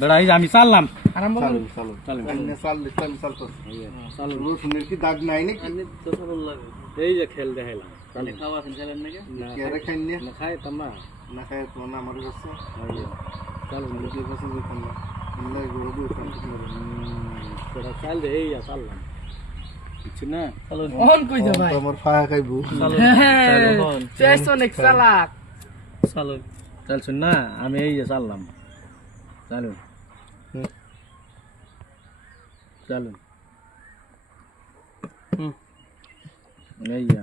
বেড়া এই যে আমি চাললাম আরম্ভ করুন। রসুনের কি দাগ নাই নাকি? এই যে খেল দেখাইলাম খাওয়া আছেন খেলেন নাকি? কেরে খাই না? না খাইতাম না না খাই তোমার না আমার কাছে চালু কি কাছে যেতাম না আমরা এগুলো দিয়ে বেড়া চাল দে এই চাললাম কিছু না চালু অন কইছে ভাই। আমার ফায়া খাইবো চেস অনেক চালাক। চালু চালছুন না আমি এই যে চাললাম চালু চালু এই যে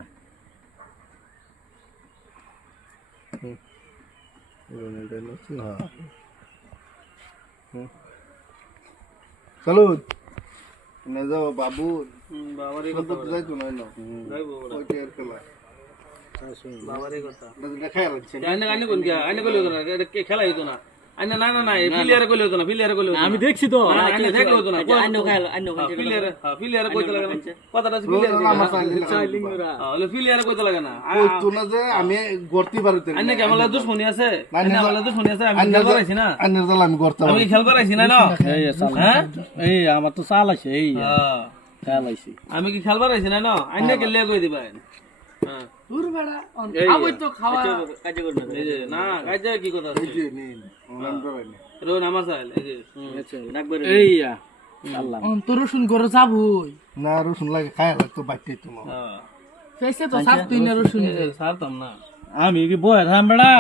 চলো নে যাও বাবু বাবারই কত যাইতো না না যাইবো ওই টের খেলা বাবারই কথা। দেখাই লাগছে আইনে আইনে কোন গিয়া আইনে কইলো না এটা খেলা হইতো না। আইনে না না না প্লেয়ারে কইলো না প্লেয়ারে কইলো আমি দেখছি তো আইনে দেখলো তো না আইনো খাইলো আইনো প্লেয়ারে প্লেয়ারে কইতে লাগে না কথাটা প্লেয়ারে আমার চাইলিং ওরা হলো প্লেয়ারে কইতে লাগে না কইতো না যে আমি গর্তি পারতে আইনে কেমন দুশ্মনী আছে আইনে আমাদের দুশ্মনী আছে আমি খেল করাইছি না আন্নের জাল আমি করতাম আমি খেল করাইছি না না এই যে চাল হ্যাঁ এই আমার তো চাল আছে এই চাল আছে আমি কি খেল করাইছি না না আইনে কে লিয়ে কই দিবা হ্যাঁ দূর বেড়া খাবই তো খাওয়া কাজ করবে এই যে না কাজে কি কথা আছে জি নিন অনলাইন করাই না রো নামাজ আইল এই যে রাখবে এই চাললাম অন্তর রসুন করে যাবই না রসুন লাগে খাই লাগতো বাইতে তোমার হ্যাঁ ফেসে তো সাত তুই না রসুন সারতাম না আমি কি বয়ে থাম বেড়া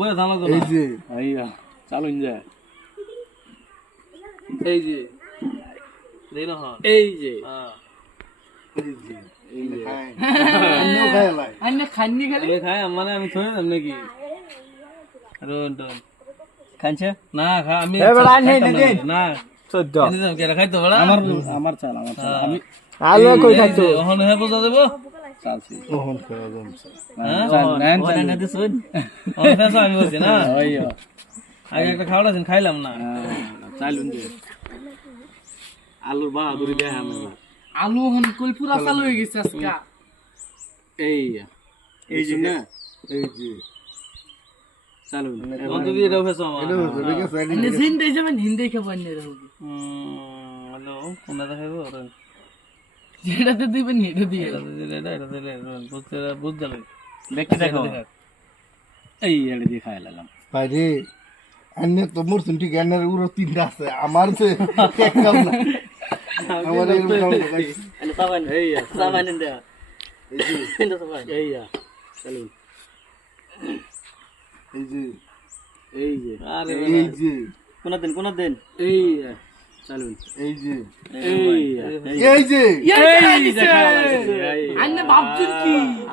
বয়ে থামা তো এই যে এই চালুন যায় এই যে দেই না হ্যাঁ এই যে হ্যাঁ এই যে এই খাই আন্নেও খাই লাই আইনে খাননি খালি আমি খাই মানে আমি থই দাম নাকি রোন রোন খাইছে না খা আমি না 14 আমি দাম কেরা খাইতো বড়া আমার চাল আমি আলো কই খাইতো ওহন হে বুঝা দেব চালছি ওহন খাওয়া জমছে হ্যাঁ নেন ওরা না দিছুন ওহন ফেসা আমি বলছি না ওই আগে একটা খাওয়া দিন খাইলাম না চালুন যে আলুর বাহাদুরি দেয় আমি আলু হন কই পুরা চালু হয়ে গেছে আজকা এই যে না এই যে চালুন অন্ত দিয়ে দাও ফেসা আমার এটা হচ্ছে ঠিক আছে আইনে জিন্দে যাবেন হিন্দে খাবেন না রহুবি হ্যালো কোনটা দেখাইবো যেটাতে দিবেন এটা দিয়ে এটা দিলে বুঝতে লাগে দেখতে দেখো এই এড়ে দিয়ে খাই লাগাম ভাই রে আন্নে তো মোর শুনটি জ্ঞানের উড়ো তিনটা আছে আমার যে এক কাম না আমার এরকম কাম না আইনে সাবান এই সাবান দে এই যে এটা সাবান এই চালুন এই যে এই যে আরে এই যে কোন দিন এই চালুন এই যে এই এই যে আইনে ভাবছুন কি